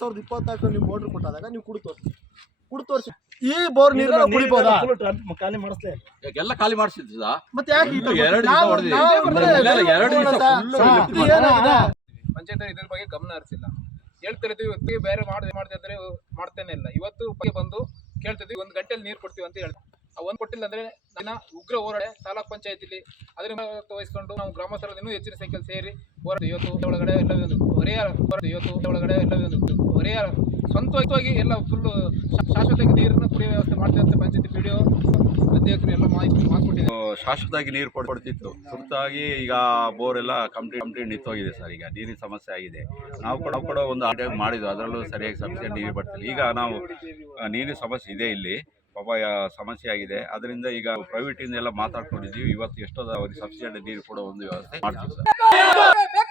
ಸಾವಿರದ ಇಪ್ಪತ್ನಾಲ್ಕು ನೀವು ಮೋಟ್ರ್ ಕೊಟ್ಟಾದಾಗ ನೀವು ಕುಡಿ ತೋರಿಸಿ. ಕುಡಿ ತೋರಿಸಿ. ಈ ಬೋರ್ ನೀರನ್ನ ಕುಡಿಬೋದಾ? ಖಾಲಿ ಮಾಡಿಸ್ಲೇ ಎಲ್ಲ ಖಾಲಿ ಮಾಡಿಸಿದ ಮತ್ತೆ ಯಾಕೆ ಎರಡು ಎರಡು? ಪಂಚಾಯತ್ ಇದ್ರ ಬಗ್ಗೆ ಗಮನ ಹರಿಸಿಲ್ಲ. ಹೇಳ್ತಿರ್ತೀವಿ ಇವತ್ತಿಗೆ ಬೇರೆ ಮಾಡ್ದೆ ಮಾಡ್ತಾ ಇದ್ರೆ ಮಾಡ್ತಾನೆ ಇಲ್ಲ. ಇವತ್ತು ಬಂದು ಕೇಳ್ತಿದ್ವಿ ಒಂದು ಗಂಟೆಲಿ ನೀರು ಕೊಡ್ತೀವಿ ಅಂತ ಹೇಳ್ತೀವಿ ಆ ಒಂದು ಕೊಟ್ಟಿಲ್ಲ ಅಂದ್ರೆ ದಿನ ಉಗ್ರ ಹೋರಾಟ ತಾಲೂಕ್ ಪಂಚಾಯತಿಲಿ ಅದರ ವಹಿಸಿಕೊಂಡು ನಾವು ಗ್ರಾಮಸ್ಥರ ಇನ್ನೂ ಹೆಚ್ಚಿನ ಸಂಖ್ಯೆಯಲ್ಲಿ ಸೇರಿ ಹೋರಾಟ ಇವತ್ತು ಒಳಗಡೆ ಎಲ್ಲ ಒಂದು ಹೊರೆಯ ಹೋರಾಟ ಇವತ್ತು ಒಳಗಡೆ ಎಲ್ಲ ಒಂದು ಹೊರೆಯ ಸ್ವಂತವಾಗಿ ಎಲ್ಲ ಫುಲ್ ಶಾಶ್ವತವಾಗಿ ನೀರನ್ನು ಕುಡಿಯುವ ವ್ಯವಸ್ಥೆ ಮಾಡ್ತೀವಿ ಅಂತ ಪಂಚಾಯತಿ ಪಿ ಡಿ ಅಧ್ಯಕ್ಷರು ಎಲ್ಲ ಮಾಹಿತಿ ಮಾತು ಶಾಶ್ವತವಾಗಿ ನೀರು ಕೊಡ್- ಕೊಡ್ತಿತ್ತು. ತುರ್ತಾಗಿ ಈಗ ಬೋರ್ ಎಲ್ಲ ಕಂಪ್ಲೀಟ್ ಕಂಪ್ಲೀಟ್ ನಿಂತೋಗಿದೆ ಸರ್. ಈಗ ನೀರಿನ ಸಮಸ್ಯೆ ಆಗಿದೆ. ನಾವು ಕೂಡ ಕೂಡ ಒಂದು ಆರ್ಡರ್ ಮಾಡಿದ್ವು. ಅದರಲ್ಲೂ ಸರಿಯಾಗಿ ಸಬ್ಸಿಡಿ ನೀರು ಬರ್ತಿಲ್ಲ. ಈಗ ನಾವು ನೀರಿನ ಸಮಸ್ಯೆ ಇದೆ ಇಲ್ಲಿ. ಪಾಪ ಸಮಸ್ಯೆ ಆಗಿದೆ. ಅದರಿಂದ ಈಗ ಪ್ರೈವೇಟ್ ಇಂದ ಎಲ್ಲ ಮಾತಾಡ್ಕೊಂಡಿದ್ದೀವಿ. ಇವತ್ತು ಎಷ್ಟೋ ಸಬ್ಸಿಡಿ ನೀರು ಕೊಡೋ ಒಂದು ವ್ಯವಸ್ಥೆ ಮಾಡ್ತೀವಿ